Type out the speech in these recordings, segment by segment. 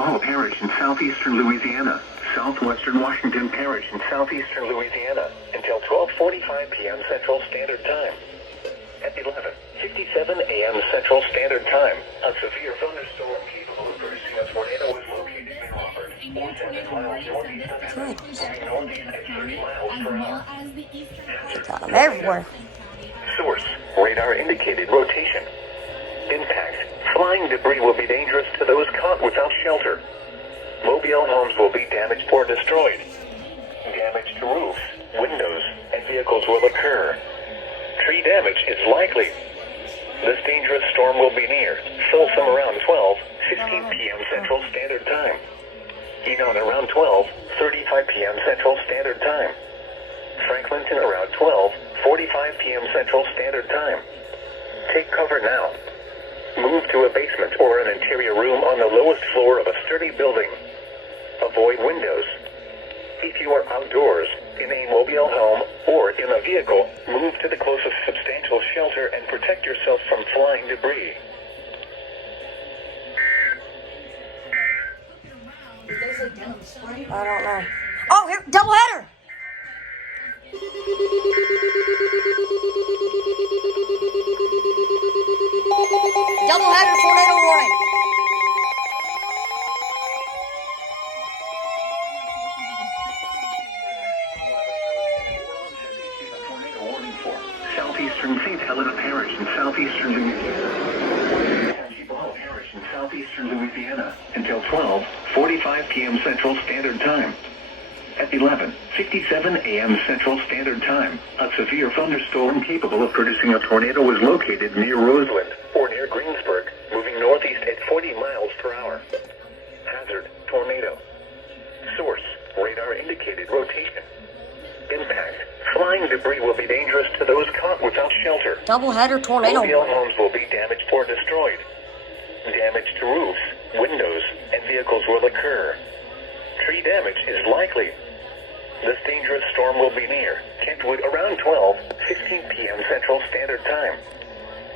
Ball Parish in southeastern Louisiana, southwestern Washington Parish in southeastern Louisiana, until 12:45 p.m. Central Standard Time. At 11:57 a.m. Central Standard Time, a severe thunderstorm capable of producing a tornado was located near Auburn, 410 miles northeast of Athens, moving northeast at 30 miles per hour. Got them everywhere. Source: radar indicated rotation. Impact: flying debris will be dangerous to those caught without shelter. Mobile homes will be damaged or destroyed. Damage to roofs, windows, and vehicles will occur. Tree damage is likely. This dangerous storm will be near Folsom around 12:15 p.m. Central Standard Time. Enon around 12:35 p.m. Central Standard Time. Franklinton around 12:45 p.m. Central Standard Time. Take cover now. Move to a basement or an interior room on the lowest floor of a sturdy building. Avoid windows. If you are outdoors, in a mobile home, or in a vehicle, move to the closest substantial shelter and protect yourself from flying debris. I don't know. Oh, here, doubleheader! Doubleheader, tornado warning. Southeastern St. Helena Parish in southeastern Louisiana. Parish in southeastern Louisiana until 12:45 p.m. Central Standard Time. At 11:57 a.m. Central Standard Time, a severe thunderstorm capable of producing a tornado was located near Roseland or near Greensburg, moving northeast at 40 miles per hour. Hazard: tornado. Source: radar indicated rotation. Impact: flying debris will be dangerous to those caught without shelter. Doubleheader, tornado Mobile warning. homes will be damaged or destroyed. Damage to roofs, windows, and vehicles will occur. Tree damage is likely. This dangerous storm will be near Kentwood around 12:15 p.m. Central Standard Time.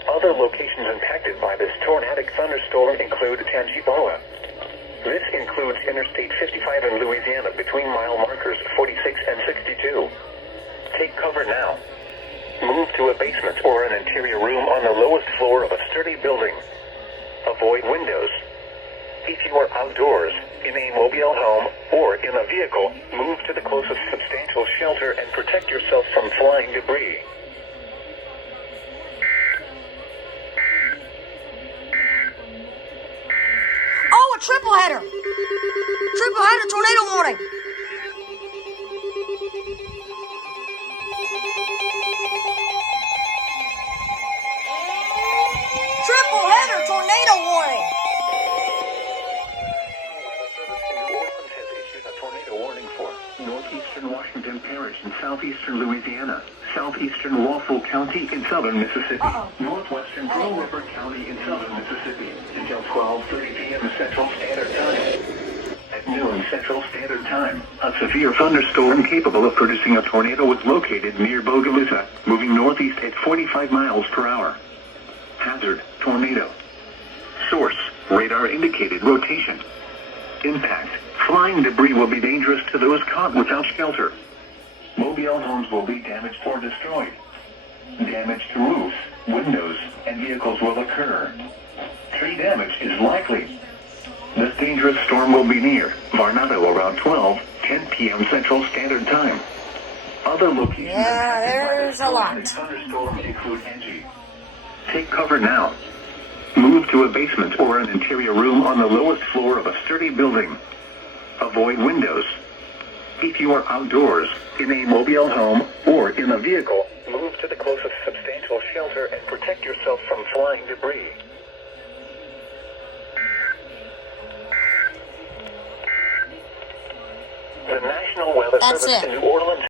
Other locations impacted by this tornadic thunderstorm include Tangiboa. This includes Interstate 55 in Louisiana between mile markers 46 and 62. Take cover now. Move to a basement or an interior room on the lowest floor of a sturdy building. Avoid windows. If you are outdoors, in a mobile home, or in a vehicle, move to the closest substantial shelter and protect yourself from flying debris. Oh, a triple header! Triple header, tornado warning. Triple header, tornado warning. Warning for northeastern Washington Parish in southeastern Louisiana, southeastern Walpole County in southern Mississippi, northwestern Pearl River County in southern Mississippi, until 12:30 p.m. Central Standard Time. At noon Central Standard Time, a severe thunderstorm capable of producing a tornado was located near Bogalusa, moving northeast at 45 miles per hour. Hazard: tornado. Source: radar indicated rotation. Impact: flying debris will be dangerous to those caught without shelter. Mobile homes will be damaged or destroyed. Damage to roofs, windows, and vehicles will occur. Tree damage is likely. This dangerous storm will be near Varnado around 12:10 p.m. Central Standard Time. Other locations there's a lot. Thunderstorm include Angie. Take cover now. Move to a basement or an interior room on the lowest floor of a sturdy building. Avoid windows. If you are outdoors, in a mobile home, or in a vehicle, move to the closest substantial shelter and protect yourself from flying debris. The National Weather Service in New Orleans